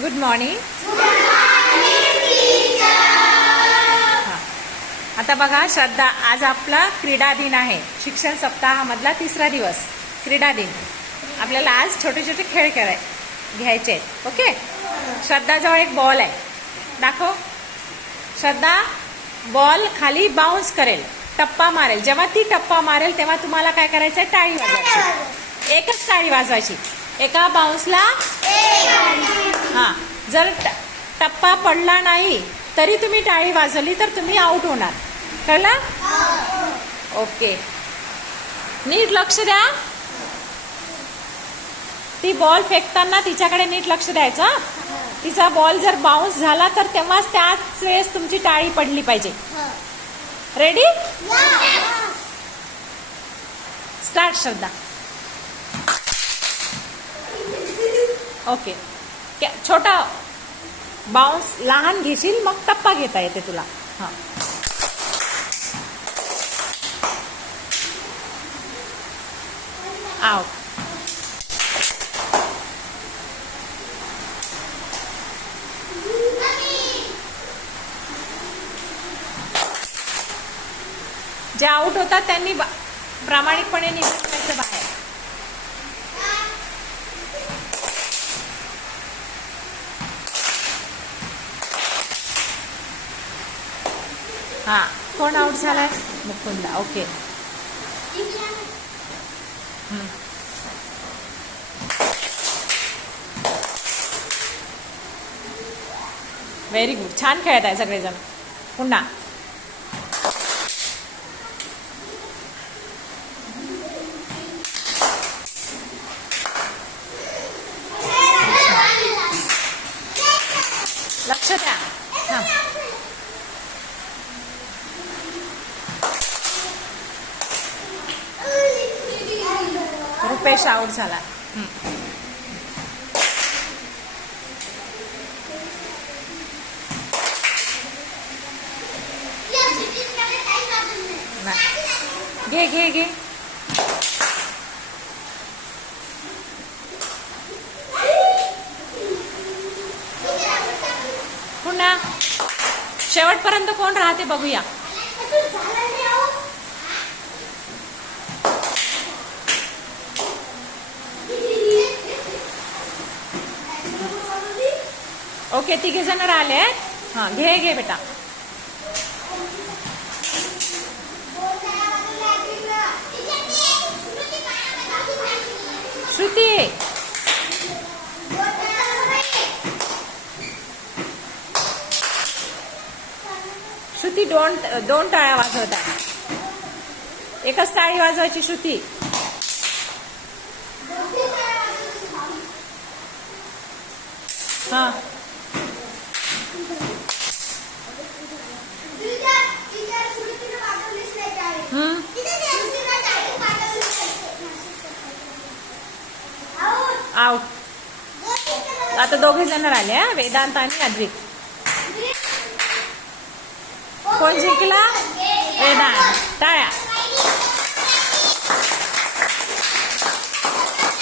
Good morning आता बघा श्रद्धा आज आपला क्रीडा दिन आहे. शिक्षण सप्ताहामधला तिसरा दिवस क्रीडा दिन. आपल्याला आज छोटे छोटे खेळ खेळाय घ्यायचे आहेत. ओके? श्रद्धाजवळ एक बॉल आहे. दाखव. श्रद्धा बॉल खाली बाउन्स करेल. टप्पा मारेल. जेव्हा ती टप्पा मारेल तेव्हा तुम्हाला काय करायचं आहे टाळी वाजवायची एकच टाळी वाजवायची. एका बाउन्सला? हा. जर टप्पा पडला नाही तरी तुम्ही टाळी वाजवली तर तुम्ही आउट होणार. कळलं? ओके नीट लक्ष द्या. ती बॉल फेकताना तिच्याकडे नीट लक्ष द्यायचं? तिचा बॉल जर बाउन्स झाला तर तेव्हाच त्याच वेळेस तुमची टाळी पडली पाहिजे. Ready start Shraddha. ओके. क्या- छोटा बाउन्स लहान घेशील मग टप्पा घेता येते तुला. हां. आउट जे आउट होतात त्यांनी बा- प्रामाणिकपणे निघून जायचं बाहेर. हा कोण आउट झालाय? मुकुंदा ओके व्हेरी गुड छान खेळत आहे सगळेजण. पुन्हा. लक्ष द्या. थांब आउट झाला. घे घे घे. पुन्हा. शेवटपर्यंत कोण राहते बघूया. ओके तिघे जण राहिले? हा घे घे बेटा. श्रुती. श्रुती दोन दोन टाळ्या वाजवत आहे. एकच टाळी वाजवायची श्रुती. हा हम्म. आउट आता दोघे जण राहिले हा? वेदांत आणि अद्विक. कोण जिंकला? वेदांत. टाळ्या.